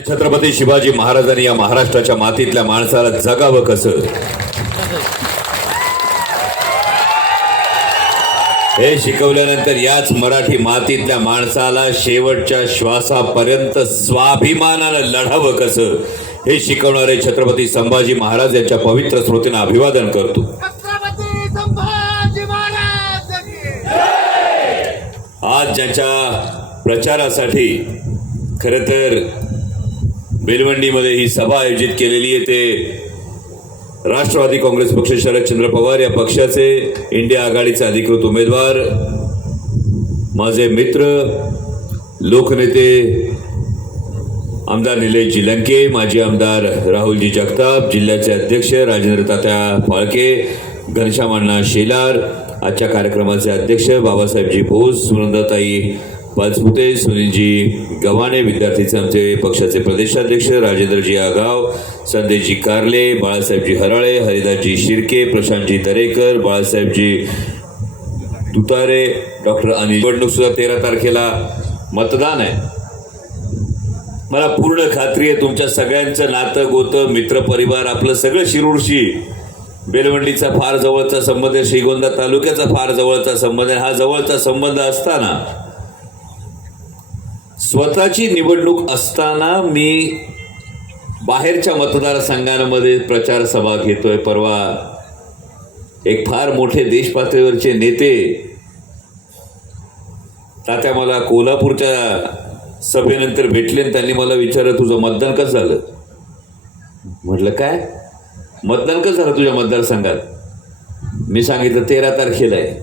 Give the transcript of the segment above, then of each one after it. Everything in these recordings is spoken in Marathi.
छत्रपती शिवाजी महाराजांनी या महाराष्ट्राच्या मातीतल्या माणसाला जगावं कसं हे शिकवल्यानंतर याच मराठी मातीतल्या माणसाला शेवटच्या श्वासापर्यंत स्वाभिमानानं लढावं कसं हे शिकवणारे छत्रपती संभाजी महाराज यांच्या पवित्र स्मृतींना अभिवादन करतो आज ज्यांच्या प्रचारासाठी खरं तर मध्ये ही सभा आयोजित केलेली आहे ते राष्ट्रवादी काँग्रेस पक्ष शरदचंद्र पवार या पक्षाचे इंडिया आघाडीचे अधिकृत उमेदवार माझे मित्र लोकनेते आमदार जी लंके माजी आमदार राहुलजी जगताप जिल्ह्याचे अध्यक्ष राजेंद्र तात्या फाळके घनश्याम अण्णा शेलार आजच्या कार्यक्रमाचे अध्यक्ष बाबासाहेबजी भोस सुनंदाताई पाचपुते सुनीलजी गव्हाणे विद्यार्थीचे आमचे पक्षाचे प्रदेशाध्यक्ष राजेंद्रजी आगाव संदेशजी कारले बाळासाहेबजी हराळे हरिदासजी शिर्के प्रशांतजी दरेकर बाळासाहेबजी तुतारे डॉक्टर अनिल निवडणूक सुद्धा तेरा तारखेला मतदान आहे मला पूर्ण खात्री आहे तुमच्या सगळ्यांचं नातं गोतं मित्र परिवार आपलं सगळं शिरूरशी बेलवंडीचा फार जवळचा संबंध श्रीगोंदा तालुक्याचा फार जवळचा संबंध हा जवळचा संबंध असताना स्वतःची निवडणूक असताना मी बाहेरच्या मतदारसंघांमध्ये प्रचार सभा घेतोय परवा एक फार मोठे देशपातळीवरचे नेते तात्या मला कोल्हापूरच्या सभेनंतर भेटले त्यांनी मला विचारलं तुझं मतदान कसं झालं म्हटलं काय मतदान कसं झालं तुझ्या मतदारसंघात मी सांगितलं तेरा तारखेला आहे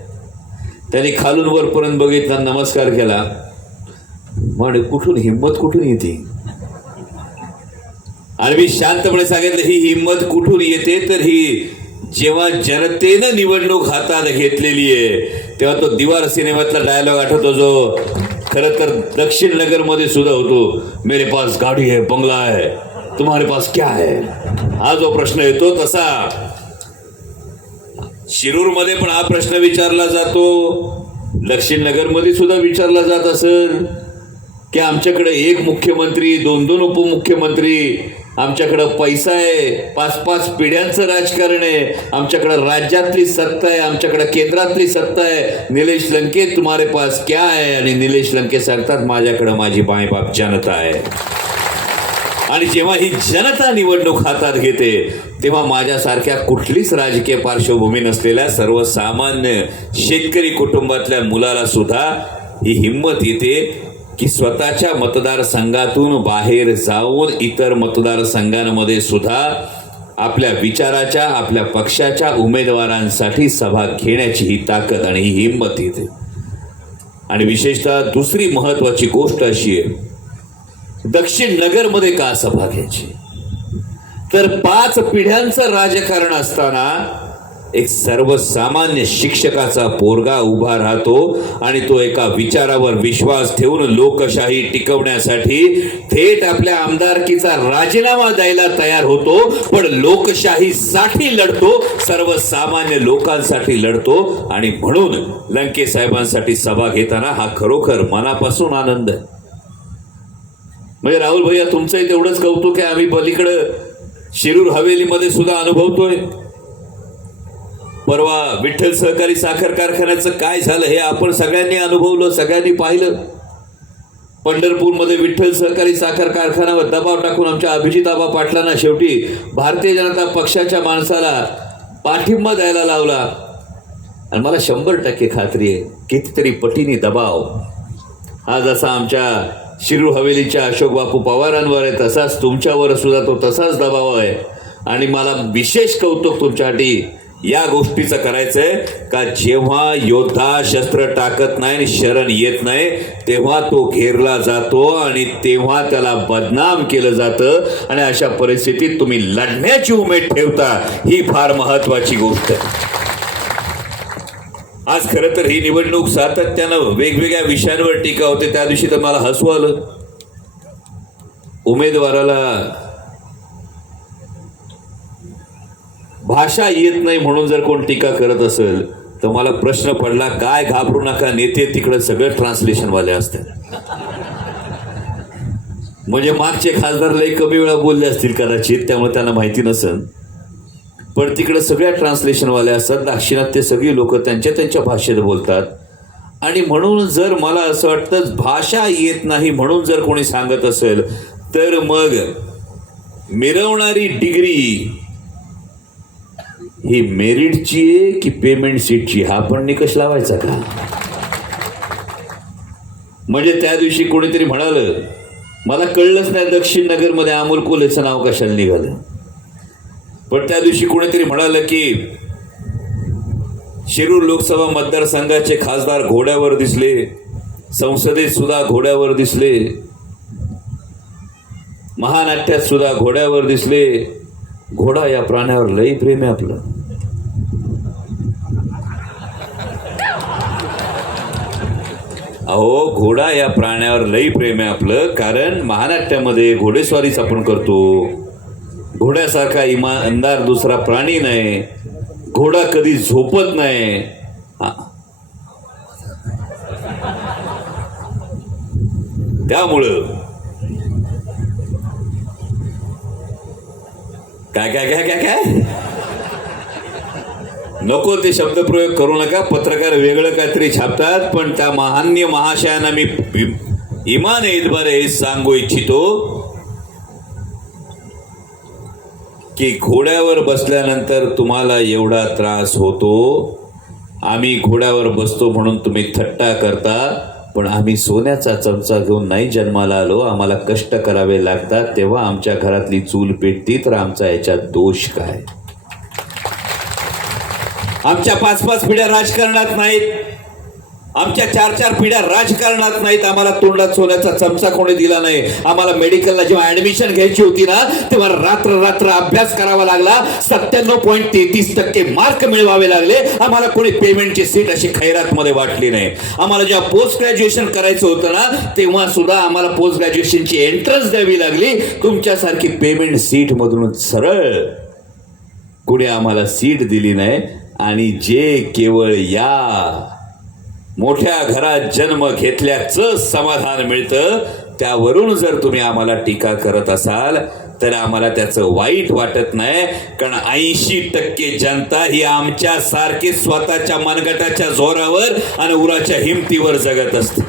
त्यांनी खालून वरपर्यंत बघितला नमस्कार केला म्हणे कुठून हिंमत कुठून येते आणि मी शांतपणे सांगितलं ही हिंमत कुठून येते तर ही जेव्हा जनतेनं निवडणूक हातात घेतलेली आहे तेव्हा तो दिवार सिनेमातला डायलॉग आठवतो जो खर तर दक्षिण नगरमध्ये सुद्धा होतो मेरे पास गाडी आहे बंगला आहे तुम्हारे पास क्या है हा जो प्रश्न येतो तसा शिरूर मध्ये पण हा प्रश्न विचारला जातो दक्षिण मध्ये सुद्धा विचारला जात असेल की आमच्याकडे एक मुख्यमंत्री दोन दोन उपमुख्यमंत्री आमच्याकडं पैसा आहे पाच पाच पिढ्यांचं राजकारण आहे आमच्याकडं राज्यातली सत्ता आहे आमच्याकडं केंद्रातली सत्ता आहे निलेश लंके तुम्हारे पास क्या आहे आणि निलेश लंके सांगतात माझ्याकडं माझी बायबाप जनता आहे आणि जेव्हा ही जनता निवडणूक हातात घेते तेव्हा माझ्यासारख्या कुठलीच राजकीय पार्श्वभूमी नसलेल्या सर्वसामान्य शेतकरी कुटुंबातल्या मुलाला सुद्धा ही हिंमत येते की स्वतःच्या मतदारसंघातून बाहेर जाऊन इतर मतदारसंघांमध्ये सुद्धा आपल्या विचाराच्या आपल्या पक्षाच्या उमेदवारांसाठी सभा घेण्याची ही ताकद आणि ही हिंमत येते आणि विशेषतः दुसरी महत्वाची गोष्ट अशी आहे दक्षिण नगरमध्ये का सभा घ्यायची तर पाच पिढ्यांचं राजकारण असताना एक सर्वसामान्य शिक्षकाचा पोरगा उभा राहतो आणि तो एका विचारावर विश्वास ठेवून लोकशाही टिकवण्यासाठी थेट आपल्या आमदारकीचा राजीनामा द्यायला तयार होतो पण लोकशाहीसाठी लढतो सर्वसामान्य लोकांसाठी लढतो आणि म्हणून लंके साहेबांसाठी सभा घेताना हा खरोखर मनापासून आनंद म्हणजे राहुल भैया तुमचंही तेवढंच कौतुक आहे आम्ही पलीकडं शिरूर हवेलीमध्ये सुद्धा अनुभवतोय परवा विठ्ठल सहकारी साखर कारखान्याचं काय झालं हे आपण सगळ्यांनी अनुभवलं सगळ्यांनी पाहिलं पंढरपूरमध्ये विठ्ठल सहकारी साखर कारखान्यावर दबाव टाकून आमच्या अभिजिताबा पाटलांना शेवटी भारतीय जनता पक्षाच्या माणसाला पाठिंबा द्यायला लावला आणि मला शंभर टक्के खात्री आहे कितीतरी पटीने दबाव हा जसा आमच्या शिरू हवेलीच्या अशोक बापू पवारांवर आहे तसाच तुमच्यावर सुद्धा तो तसाच दबाव आहे आणि मला विशेष कौतुक तुमच्यासाठी या गोष्टीचं करायचंय का जेव्हा योद्धा शस्त्र टाकत नाही आणि शरण येत नाही तेव्हा तो घेरला जातो आणि तेव्हा त्याला बदनाम केलं जातं आणि अशा परिस्थितीत तुम्ही लढण्याची उमेद ठेवता ही फार महत्वाची गोष्ट आहे आज खर तर ही निवडणूक सातत्यानं वेगवेगळ्या विषयांवर टीका होते त्या दिवशी तर मला हसू आलं उमेदवाराला भाषा येत नाही म्हणून जर कोण टीका करत असेल तर मला प्रश्न पडला काय घाबरू नका नेते तिकडे सगळं ट्रान्सलेशनवाले असतात म्हणजे मागचे खासदार लई कमी वेळा बोलले असतील कदाचित त्यामुळे त्यांना माहिती नसेल पण तिकडे सगळ्या ट्रान्सलेशनवाल्या असतात दाक्षिणात्य सगळी लोक त्यांच्या त्यांच्या भाषेत बोलतात आणि म्हणून जर मला असं वाटतं भाषा येत नाही म्हणून जर कोणी सांगत असेल तर मग मिरवणारी डिग्री ही मेरिटची आहे की पेमेंट सीटची हा पण निकष लावायचा का म्हणजे त्या दिवशी कोणीतरी म्हणाल मला कळलंच नाही दक्षिण नगरमध्ये अमोल कोलेचं नाव कशाला निघालं पण त्या दिवशी कोणीतरी म्हणाल की शिरूर लोकसभा मतदारसंघाचे खासदार घोड्यावर दिसले संसदेत सुद्धा घोड्यावर दिसले महानाट्यात सुद्धा घोड्यावर दिसले घोडा या प्राण्यावर लई प्रेम आहे आपलं अहो घोडा या प्राण्यावर लई प्रेम आहे आपलं कारण महानाट्यामध्ये घोडेस्वारीच आपण करतो घोड्यासारखा अंधार दुसरा प्राणी नाही घोडा कधी झोपत नाही त्यामुळं काय काय काय काय काय नको ते शब्द प्रयोग करू नका पत्रकार वेगळं काहीतरी छापतात पण त्या महान्य महाशयांना मी इमान हे सांगू इच्छितो की घोड्यावर बसल्यानंतर तुम्हाला एवढा त्रास होतो आम्ही घोड्यावर बसतो म्हणून तुम्ही थट्टा करता पण आम्ही सोन्याचा चमचा घेऊन नाही जन्माला आलो आम्हाला कष्ट करावे लागतात तेव्हा आमच्या घरातली चूल पेटती तर आमचा याच्यात दोष काय आमच्या पाच पाच पिढ्या राजकारणात नाहीत आमच्या चार चार पिढ्या राजकारणात नाहीत आम्हाला तोंडात सोन्याचा चमचा कोणी दिला नाही आम्हाला मेडिकलला जेव्हा ऍडमिशन घ्यायची होती ना तेव्हा रात्र रात्र अभ्यास करावा लागला सत्त्याण्णव पॉईंट तेहतीस टक्के मार्क मिळवावे लागले आम्हाला कोणी पेमेंटची सीट अशी खैरात मध्ये वाटली नाही आम्हाला जेव्हा पोस्ट ग्रॅज्युएशन करायचं होतं ना तेव्हा सुद्धा आम्हाला पोस्ट ग्रॅज्युएशनची एंट्रन्स द्यावी लागली तुमच्यासारखी पेमेंट सीट मधून सरळ कुणी आम्हाला सीट दिली नाही आणि जे केवळ या मोठ्या घरात जन्म घेतल्याचं समाधान मिळतं त्यावरून जर तुम्ही आम्हाला टीका करत असाल तर आम्हाला त्याचं वाईट वाटत नाही कारण ऐंशी टक्के जनता ही आमच्या सारखी स्वतःच्या मनगटाच्या जोरावर आणि उराच्या हिमतीवर जगत असते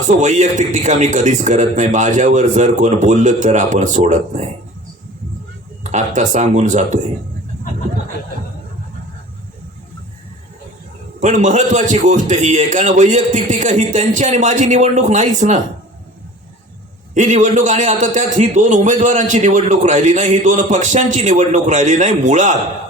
असं वैयक्तिक टीका मी कधीच करत नाही माझ्यावर जर कोण बोललं तर आपण सोडत नाही आत्ता सांगून जातोय पण महत्वाची गोष्ट ही आहे कारण वैयक्तिक टीका ही त्यांची आणि माझी निवडणूक नाहीच ना ही निवडणूक आणि आता त्यात ही दोन उमेदवारांची निवडणूक राहिली नाही ही दोन पक्षांची निवडणूक राहिली नाही मुळात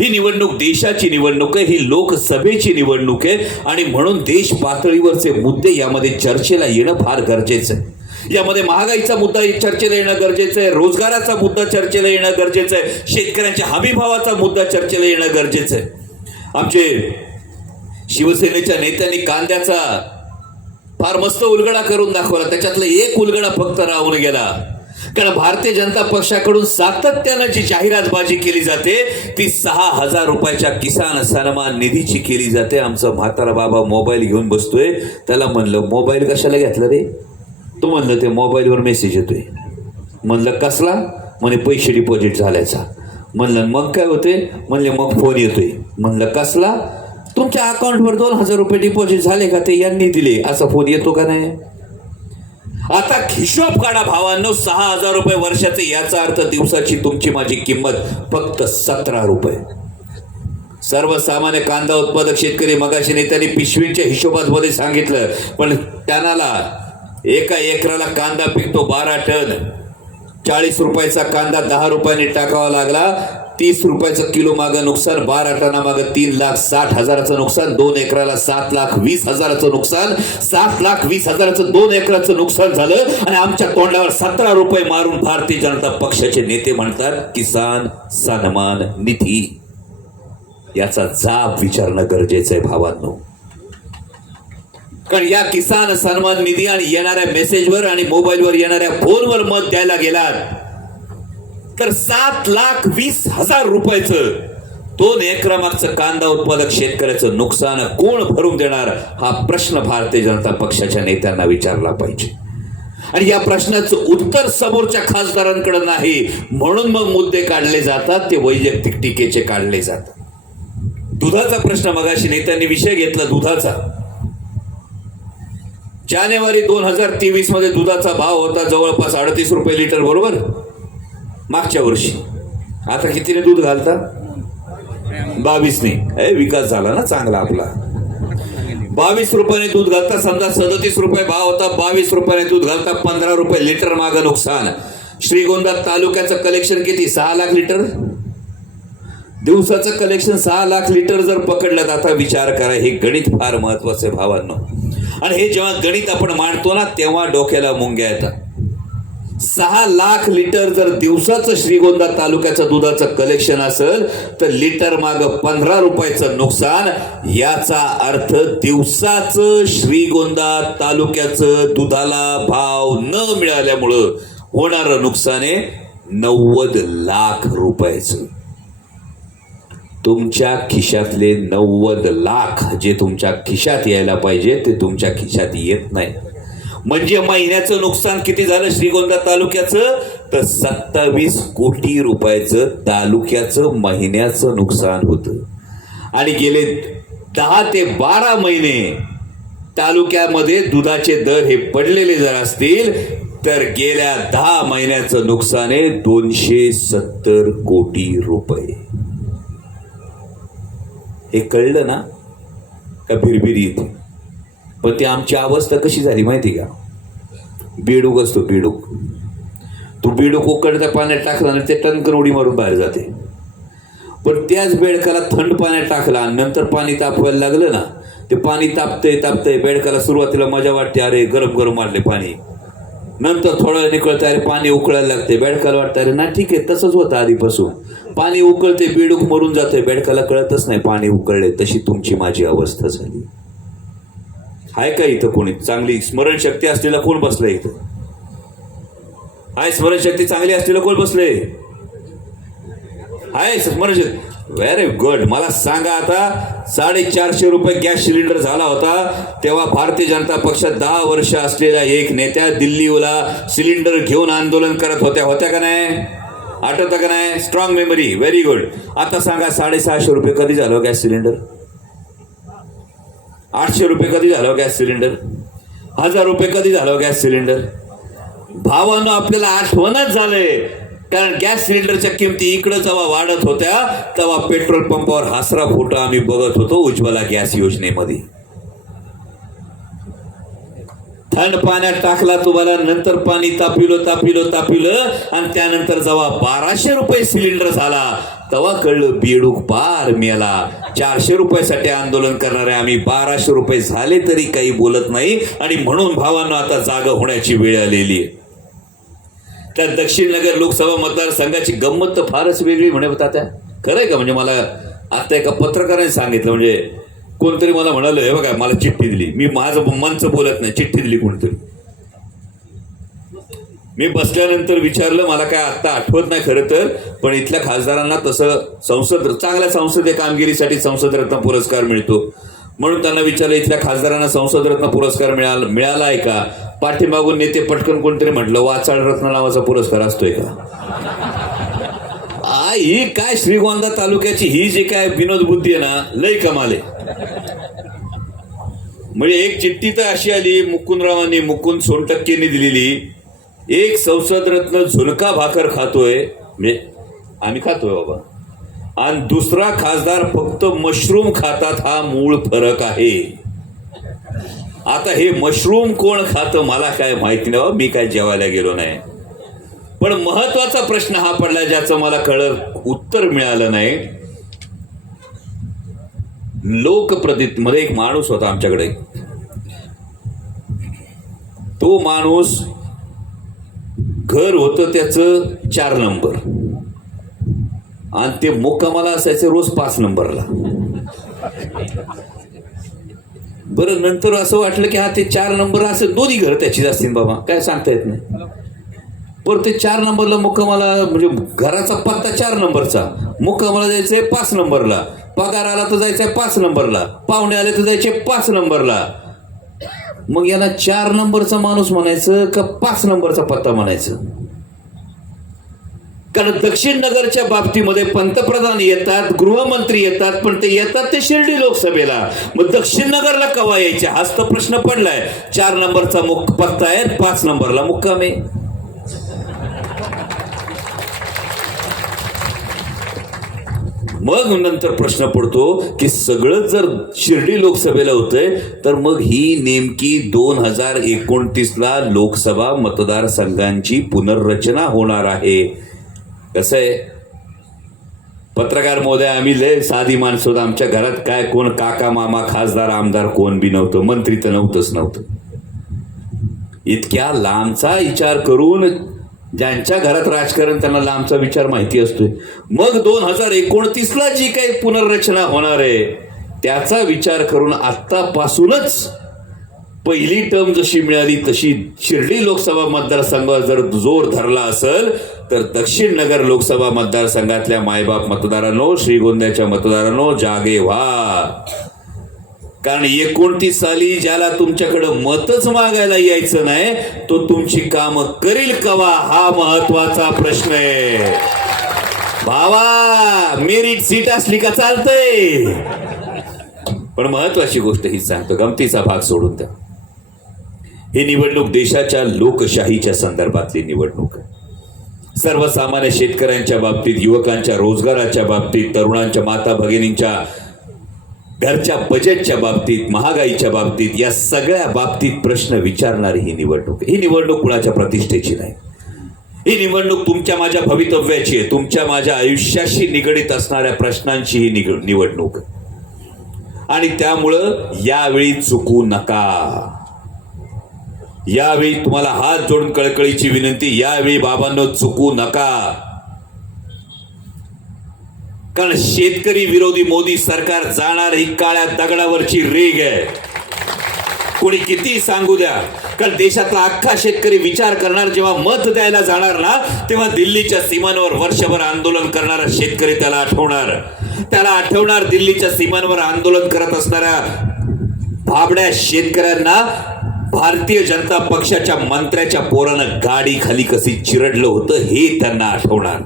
ही निवडणूक देशाची निवडणूक आहे ही लोकसभेची निवडणूक आहे आणि म्हणून देश पातळीवरचे मुद्दे यामध्ये चर्चेला येणं फार गरजेचं आहे यामध्ये महागाईचा मुद्दा चर्चेला येणं गरजेचं आहे रोजगाराचा मुद्दा चर्चेला येणं गरजेचं आहे शेतकऱ्यांच्या हमीभावाचा मुद्दा चर्चेला येणं गरजेचं आहे आमचे शिवसेनेच्या नेत्यांनी कांद्याचा फार मस्त उलगडा करून दाखवला त्याच्यातला एक उलगडा फक्त राहून गेला कारण भारतीय जनता पक्षाकडून सातत्यानं जी जाहिरातबाजी केली जाते ती सहा हजार रुपयाच्या किसान सन्मान निधीची केली जाते आमचा म्हातारा बाबा मोबाईल घेऊन बसतोय त्याला म्हणलं मोबाईल कशाला घेतला रे तो म्हणलं ते मोबाईलवर मेसेज येतोय म्हणलं कसला म्हणे पैसे डिपॉझिट झाल्याचा म्हणलं मग काय होते म्हणले मग फोन येतोय म्हणलं कसला तुमच्या अकाउंटवर दोन हजार रुपये डिपॉझिट झाले का ते यांनी दिले असा फोन येतो का नाही आता हिशोब काढा भावांनो सहा हजार रुपये वर्षाचे याचा अर्थ दिवसाची तुमची माझी किंमत फक्त सतरा रुपये सर्वसामान्य कांदा उत्पादक शेतकरी मगाशी नेत्यांनी पिशवींच्या हिशोबामध्ये मध्ये सांगितलं पण त्यांना एका एकराला कांदा पिकतो बारा टन चाळीस रुपयाचा कांदा दहा रुपयाने टाकावा लागला तीस रुपयाचं किलो मागं नुकसान बारा टना मागं तीन लाख साठ हजाराचं नुकसान दोन एकराला सात लाख वीस हजाराचं नुकसान सात लाख वीस हजाराचं दोन एकराचं नुकसान झालं आणि आमच्या तोंडावर सतरा रुपये मारून भारतीय जनता पक्षाचे नेते म्हणतात किसान सन्मान निधी याचा जाब विचारणं गरजेचं आहे भावांनो कारण या किसान सन्मान निधी आणि येणाऱ्या मेसेजवर आणि मोबाईलवर येणाऱ्या फोनवर मत द्यायला गेलात तर सात लाख वीस हजार रुपयाचं दोन एकरामागचं कांदा उत्पादक शेतकऱ्याचं नुकसान कोण भरून देणार हा प्रश्न भारतीय जनता पक्षाच्या नेत्यांना विचारला पाहिजे आणि या प्रश्नाचं उत्तर समोरच्या खासदारांकडे नाही म्हणून मग मुद्दे काढले जातात ते वैयक्तिक टीकेचे काढले जातात दुधाचा प्रश्न मगाशी नेत्यांनी विषय घेतला दुधाचा जानेवारी दोन हजार तेवीस मध्ये दुधाचा भाव होता जवळपास अडतीस रुपये लिटर बरोबर मागच्या वर्षी आता कितीने दूध घालता बावीसने अरे विकास झाला ना चांगला आपला बावीस रुपयाने दूध घालता समजा सदतीस रुपये भाव होता बावीस रुपयाने दूध घालता पंधरा रुपये लिटर माग नुकसान श्रीगोंदा तालुक्याचं कलेक्शन किती सहा लाख लिटर दिवसाचं कलेक्शन सहा लाख लिटर जर पकडलं तर आता विचार करा हे गणित फार महत्वाचं आहे भावांनो आणि हे जेव्हा गणित आपण मांडतो ना तेव्हा डोक्याला मुंग्या येतात सहा लाख लिटर जर दिवसाचं श्रीगोंदा तालुक्याचं दुधाचं कलेक्शन असेल तर लिटर माग पंधरा रुपयाचं नुकसान याचा अर्थ दिवसाचं श्रीगोंदा तालुक्याचं दुधाला भाव न मिळाल्यामुळं होणार नुकसान आहे नव्वद लाख रुपयाच तुमच्या खिशातले नव्वद लाख जे तुमच्या खिशात यायला पाहिजे ते तुमच्या खिशात येत नाही म्हणजे महिन्याचं नुकसान किती झालं श्रीगोंदा तालुक्याचं तर सत्तावीस कोटी रुपयाचं तालुक्याचं महिन्याचं नुकसान होतं आणि गेले दहा ते बारा महिने तालुक्यामध्ये दुधाचे दर हे पडलेले जर असतील तर गेल्या दहा महिन्याचं नुकसान आहे दोनशे सत्तर कोटी रुपये हे कळलं ना का भिरभिरी येते पण ती आमची अवस्था कशी झाली माहिती का बेडूक असतो बेडूक तो बेडूक उकडत्या पाण्यात टाकला आणि ते टनकर उडी मारून बाहेर जाते पण त्याच बेडकाला थंड पाण्यात टाकला नंतर पाणी तापवायला लागलं ना ते पाणी तापतंय तापतंय बेडकाला सुरुवातीला मजा वाटते अरे गरम गरम मारले पाणी नंतर थोडा वेळ निकळतं अरे पाणी उकळायला लागते बेडकाला वाटतं अरे ना ठीक आहे तसंच होतं आधीपासून पाणी उकळते बेडूक मरून जाते बेडकाला कळतच नाही पाणी उकळले तशी तुमची माझी अवस्था झाली आहे का इथं कोणी चांगली स्मरणशक्ती असलेला कोण बसले इथं आहे स्मरणशक्ती चांगली असलेलं कोण बसले आहे स्मरणशक्ती व्हेरी गुड मला सांगा आता साडेचारशे रुपये गॅस सिलेंडर झाला होता तेव्हा भारतीय जनता पक्षात दहा वर्ष असलेल्या एक नेत्या दिल्लीला सिलेंडर घेऊन आंदोलन करत होत्या होत्या का नाही आठवतं का नाही स्ट्रॉंग मेमरी व्हेरी गुड आता सांगा साडेसहाशे रुपये कधी झालं गॅस सिलेंडर आठशे रुपये कधी झालं हो गॅस सिलेंडर हजार रुपये कधी झालं हो गॅस सिलेंडर भावानं आपल्याला आठवणच झालंय कारण गॅस सिलेंडरच्या किमती इकडं जेव्हा वाढत होत्या तेव्हा पेट्रोल पंपावर हासरा फोटो आम्ही बघत होतो उज्ज्वला गॅस योजनेमध्ये थंड पाण्यात टाकला तुम्हाला नंतर पाणी तापिलो तापिलो तापिलं आणि त्यानंतर जेव्हा बाराशे रुपये सिलेंडर झाला तवा कळलं बेडूक पार मेला चारशे रुपयासाठी आंदोलन करणारे आम्ही बाराशे रुपये झाले तरी काही बोलत नाही आणि म्हणून भावांना आता जागा होण्याची वेळ आलेली आहे तर दक्षिण नगर लोकसभा मतदारसंघाची गंमत तर फारच वेगळी म्हणे त्या खरं आहे का म्हणजे मला आता एका पत्रकाराने सांगितलं म्हणजे कोणतरी मला म्हणाल हे बघा मला चिठ्ठी दिली मी माझं मनचं बोलत नाही चिठ्ठी दिली कोणतरी मी बसल्यानंतर विचारलं मला काय आत्ता आठवत नाही खरं तर पण इथल्या खासदारांना तसं संसद चांगल्या संसदीय कामगिरीसाठी संसदरत्न पुरस्कार मिळतो म्हणून त्यांना विचारलं इथल्या खासदारांना संसदरत्न पुरस्कार मिळाला मिळाला आहे का पाठीमागून नेते पटकन कोणतरी म्हटलं रत्न नावाचा पुरस्कार असतोय का आ ही काय श्रीगोंदा तालुक्याची ही जी काय विनोद बुद्धी आहे ना लय कमाले म्हणजे एक चिठ्ठी तर अशी आली मुकुंदरावांनी मुकुंद सोनटक्केनी दिलेली एक रत्न झुलका भाकर खातोय म्हणजे आम्ही खातोय बाबा आणि दुसरा खासदार फक्त मशरूम खातात हा मूळ फरक आहे आता हे मशरूम कोण खातं मला काय माहिती नाही मी काय जेवायला गेलो नाही पण महत्वाचा प्रश्न हा पडला ज्याचं मला कळत उत्तर मिळालं नाही मध्ये एक माणूस होता आमच्याकडे तो माणूस होतं त्याचं चार नंबर आणि ते मुक्कामाला असायचं रोज पाच नंबरला बरं नंतर असं वाटलं की हा ते चार नंबर असं दोन्ही घर त्याची असतील बाबा काय सांगता येत नाही पण ते चार नंबरला मुक्कामाला म्हणजे घराचा पत्ता चार नंबरचा मुक्कामाला जायचंय पाच नंबरला पगार आला तर जायचंय पाच नंबरला पाहुणे आले तर जायचे पाच नंबरला मग याला चार नंबरचा माणूस म्हणायचं का पाच नंबरचा पत्ता म्हणायचं कारण दक्षिण नगरच्या बाबतीमध्ये पंतप्रधान येतात गृहमंत्री येतात पण ते येतात ते शिर्डी लोकसभेला मग दक्षिण नगरला कवा यायचे हाच तर प्रश्न पडलाय चार नंबरचा मुख पत्ता आहे पाच नंबरला मुक्काम आहे मग नंतर प्रश्न पडतो की सगळं जर शिर्डी लोकसभेला होतंय तर मग ही नेमकी दोन हजार एकोणतीसला लोकसभा मतदारसंघांची पुनर्रचना होणार आहे कसं आहे पत्रकार मोदय आम्ही लय साधी माणसं होतं आमच्या घरात काय कोण काका मामा खासदार आमदार कोण बी नव्हतं मंत्री तर नव्हतंच नव्हतं इतक्या लांबचा विचार करून ज्यांच्या घरात राजकारण त्यांना लांबचा विचार माहिती असतोय मग दोन हजार एकोणतीसला जी काही पुनर्रचना होणार आहे त्याचा विचार करून आत्तापासूनच पहिली टर्म जशी मिळाली तशी शिर्डी लोकसभा मतदारसंघात जर जोर धरला असेल तर दक्षिण नगर लोकसभा मतदारसंघातल्या मायबाप मतदारांनो श्रीगोंद्याच्या मतदारांनो जागे व्हा कारण एकोणतीस साली ज्याला तुमच्याकडं मतच मागायला यायचं नाही तो तुमची काम करील कवा हा महत्वाचा प्रश्न आहे भावा मेरिट सीट असली का चालतंय पण महत्वाची गोष्ट ही सांगतो गमतीचा भाग सोडून द्या ही निवडणूक देशाच्या लोकशाहीच्या संदर्भातली निवडणूक आहे सर्वसामान्य शेतकऱ्यांच्या बाबतीत युवकांच्या रोजगाराच्या बाबतीत तरुणांच्या माता भगिनींच्या घरच्या बजेटच्या बाबतीत महागाईच्या बाबतीत या सगळ्या बाबतीत प्रश्न विचारणारी ही निवडणूक ही निवडणूक कुणाच्या प्रतिष्ठेची नाही ही निवडणूक तुमच्या माझ्या भवितव्याची आहे तुमच्या माझ्या आयुष्याशी निगडीत असणाऱ्या प्रश्नांची ही निवडणूक आणि त्यामुळं यावेळी चुकू नका यावेळी तुम्हाला हात जोडून कळकळीची विनंती यावेळी बाबांनो चुकू नका कारण शेतकरी विरोधी मोदी सरकार जाणार ही काळ्या दगडावरची रेग आहे कोणी किती सांगू द्या कारण देशातला अख्खा शेतकरी विचार करणार जेव्हा मत द्यायला जाणार ना तेव्हा दिल्लीच्या सीमांवर वर्षभर आंदोलन करणारा शेतकरी त्याला आठवणार त्याला आठवणार दिल्लीच्या सीमांवर आंदोलन करत असणाऱ्या भाबड्या शेतकऱ्यांना भारतीय जनता पक्षाच्या मंत्र्याच्या पोरानं गाडी खाली कशी चिरडलं होतं हे त्यांना आठवणार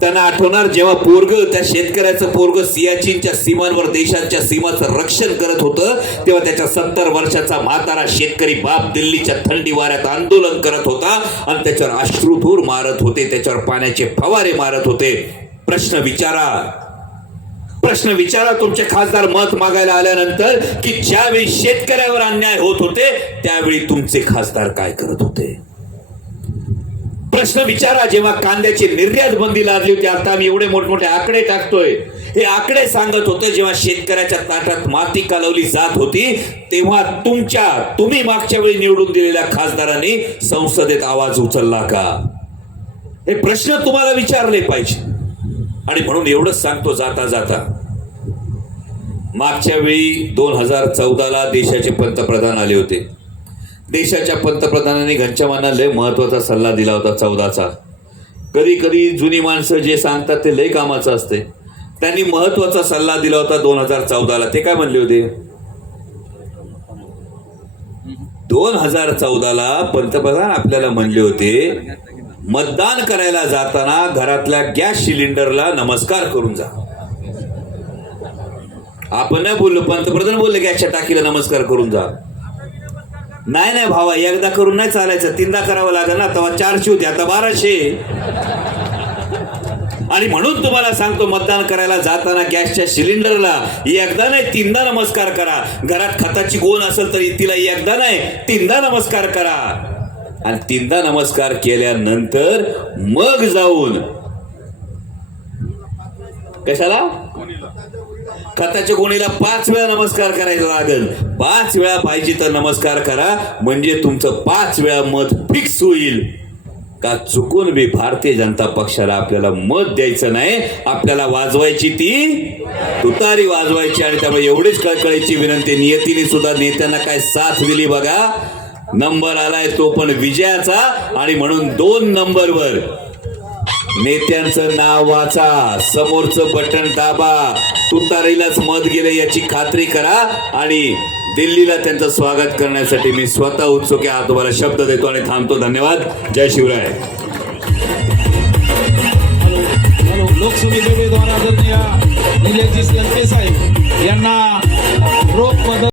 त्यांना आठवणार जेव्हा पोरग त्या शेतकऱ्याचं पोरग सियाचीनच्या सीमांवर देशांच्या सीमाचं रक्षण करत होतं तेव्हा त्याच्या सत्तर वर्षाचा म्हातारा शेतकरी बाप दिल्लीच्या थंडी वाऱ्यात आंदोलन करत होता आणि त्याच्यावर अश्रुधूर मारत होते त्याच्यावर पाण्याचे फवारे मारत होते प्रश्न विचारा प्रश्न विचारा तुमचे खासदार मत मागायला आल्यानंतर की ज्यावेळी शेतकऱ्यावर अन्याय होत होते त्यावेळी तुमचे खासदार काय करत होते प्रश्न विचारा जेव्हा कांद्याची निर्यात बंदी लागली होती आता आम्ही एवढे मोठमोठे आकडे टाकतोय हे आकडे सांगत होते जेव्हा शेतकऱ्याच्या ताटात माती कालवली जात होती तेव्हा तुमच्या तुम्ही मागच्या वेळी निवडून दिलेल्या खासदारांनी संसदेत आवाज उचलला का हे प्रश्न तुम्हाला विचारले पाहिजे आणि म्हणून एवढंच सांगतो जाता जाता मागच्या वेळी दोन हजार चौदाला देशाचे पंतप्रधान आले होते देशाच्या पंतप्रधानांनी घनश्यामांना लय महत्वाचा सल्ला दिला होता चौदाचा कधी कधी जुनी माणसं जे सांगतात ते लय कामाचं असते त्यांनी महत्त्वाचा सल्ला दिला होता दोन हजार चौदाला ते काय म्हणले होते दोन हजार चौदाला पंतप्रधान आपल्याला म्हणले होते मतदान करायला जाताना घरातल्या गॅस सिलेंडरला नमस्कार करून जा आपण नाही बोललो पंतप्रधान बोलले गॅसच्या टाकीला नमस्कार करून जा नाही नाही भावा एकदा करून नाही चालायचं तीनदा करावं लागेल ना तेव्हा चारशे होते आता बाराशे आणि म्हणून तुम्हाला सांगतो मतदान करायला जाताना गॅसच्या सिलेंडरला एकदा नाही तीनदा नमस्कार करा घरात खताची गोण असेल तर तिला एकदा नाही तीनदा नमस्कार करा आणि तीनदा नमस्कार केल्यानंतर मग जाऊन कशाला खताच्या कोणीला पाच वेळा नमस्कार करायचा लागेल पाच वेळा पाहिजे तर नमस्कार करा म्हणजे तुमचं पाच वेळा मत फिक्स होईल का चुकून बी भारतीय जनता पक्षाला आपल्याला मत द्यायचं नाही आपल्याला वाजवायची ती तुतारी वाजवायची आणि त्यामुळे एवढीच कळकळीची विनंती नियतीने सुद्धा नेत्यांना काय साथ दिली बघा नंबर आलाय तो पण विजयाचा आणि म्हणून दोन नंबरवर नेत्यांचं नाव वाचा समोरचं बटन दाबा तुतारीलाच मत गेले याची खात्री करा आणि दिल्लीला त्यांचं स्वागत करण्यासाठी मी स्वतः उत्सुक आहे तुम्हाला शब्द देतो आणि थांबतो धन्यवाद जय शिवराय लोकसभेचे उमेदवार आदरणीय साहेब यांना रोख मदत